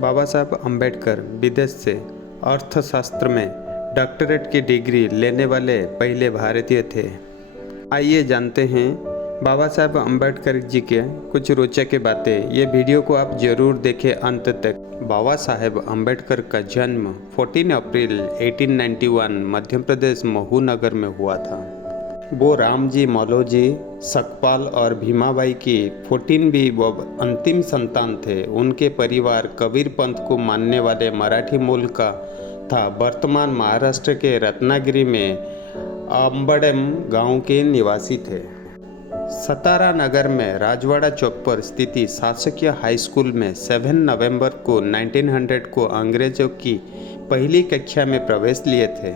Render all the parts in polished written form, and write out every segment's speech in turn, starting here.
बाबा साहब अम्बेडकर विदेश से अर्थशास्त्र में डॉक्टरेट की डिग्री लेने वाले पहले भारतीय थे। आइए जानते हैं बाबा साहब अम्बेडकर जी के कुछ रोचक बातें। ये वीडियो को आप जरूर देखें अंत तक। बाबा साहेब अम्बेडकर का जन्म 14 अप्रैल 1891 मध्य प्रदेश महू नगर में हुआ था। वो रामजी, मौलौजी, सकपाल और भीमाबाई की 14वीं व अंतिम संतान थे। उनके परिवार कबीर पंथ को मानने वाले मराठी मूल का था। वर्तमान महाराष्ट्र के रत्नागिरी में अंबडम गांव के निवासी थे। सतारा नगर में राजवाड़ा चौक पर स्थित शासकीय हाई स्कूल में 7 नवंबर को 1900 को अंग्रेजों की पहली कक्षा में प्रवेश लिए थे।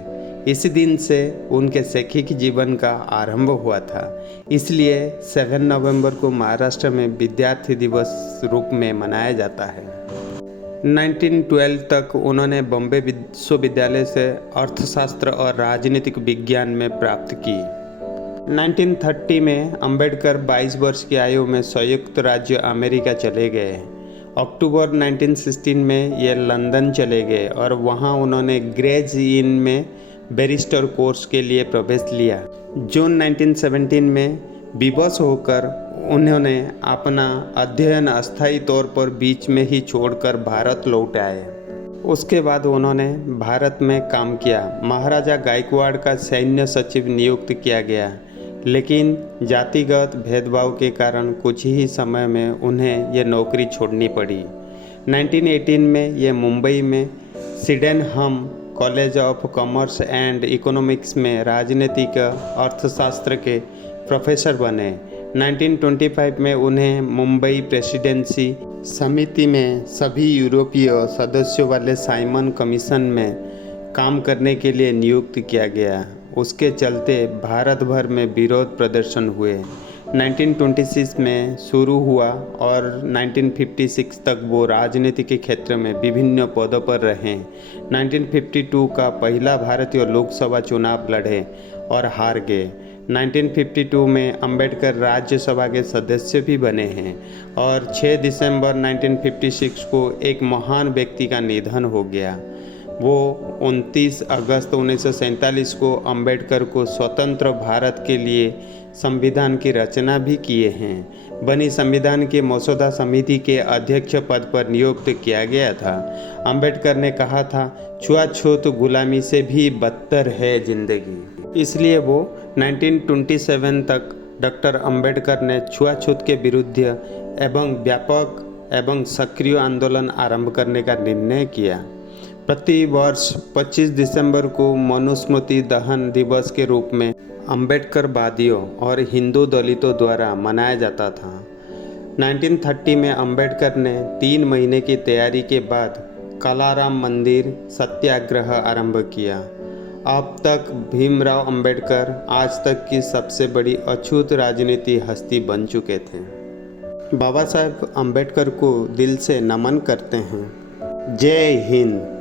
इस दिन से उनके शैक्षिक जीवन का आरंभ हुआ था, इसलिए 7 नवंबर को महाराष्ट्र में विद्यार्थी दिवस रूप में मनाया जाता है। 1912 तक उन्होंने बॉम्बे विश्वविद्यालय से अर्थशास्त्र और राजनीतिक विज्ञान में प्राप्त की। 1930 में अंबेडकर 22 वर्ष की आयु में संयुक्त राज्य अमेरिका चले गए। अक्टूबर 1916 में ये लंदन चले गए और वहाँ उन्होंने ग्रेज इन में बैरिस्टर कोर्स के लिए प्रवेश लिया। जून 1917 में विवश होकर उन्होंने अपना अध्ययन अस्थायी तौर पर बीच में ही छोड़कर भारत लौट आए। उसके बाद उन्होंने भारत में काम किया। महाराजा गायकवाड़ का सैन्य सचिव नियुक्त किया गया, लेकिन जातिगत भेदभाव के कारण कुछ ही समय में उन्हें यह नौकरी छोड़नी पड़ी। 1918 में ये मुंबई में Sydenham college of commerce and economics में राजनीतिक अर्थशास्त्र के प्रोफेसर बने। 1925 में उन्हें मुंबई प्रेसिडेंसी समिति में सभी यूरोपीय सदस्यों वाले साइमन कमीशन में काम करने के लिए नियुक्त किया गया। उसके चलते भारत भर में विरोध प्रदर्शन हुए। 1926 में शुरू हुआ और 1956 तक वो राजनीति के क्षेत्र में विभिन्न पदों पर रहे। 1952 का पहला भारतीय लोकसभा चुनाव लड़े और हार गए। 1952 में अंबेडकर राज्यसभा के सदस्य भी बने हैं और 6 दिसंबर 1956 को एक महान व्यक्ति का निधन हो गया। वो 29 अगस्त 1947 को अंबेडकर को स्वतंत्र भारत के लिए संविधान की रचना भी किए हैं। बनी संविधान के मसौदा समिति के अध्यक्ष पद पर नियुक्त किया गया था। अंबेडकर ने कहा था, छुआछूत गुलामी से भी बदतर है जिंदगी। इसलिए वो 1927 तक डॉक्टर अंबेडकर ने छुआछूत के विरुद्ध एवं व्यापक एवं सक्रिय आंदोलन आरंभ करने का निर्णय किया। प्रति वर्ष 25 दिसंबर को मनुस्मृति दहन दिवस के रूप में अंबेडकरवादियों और हिंदू दलितों द्वारा मनाया जाता था। 1930 में अंबेडकर ने 3 महीने की तैयारी के बाद कलाराम मंदिर सत्याग्रह आरंभ किया। अब तक भीमराव अंबेडकर आज तक की सबसे बड़ी अछूत राजनीति हस्ती बन चुके थे। बाबा साहब अंबेडकर को दिल से नमन करते हैं। जय हिंद।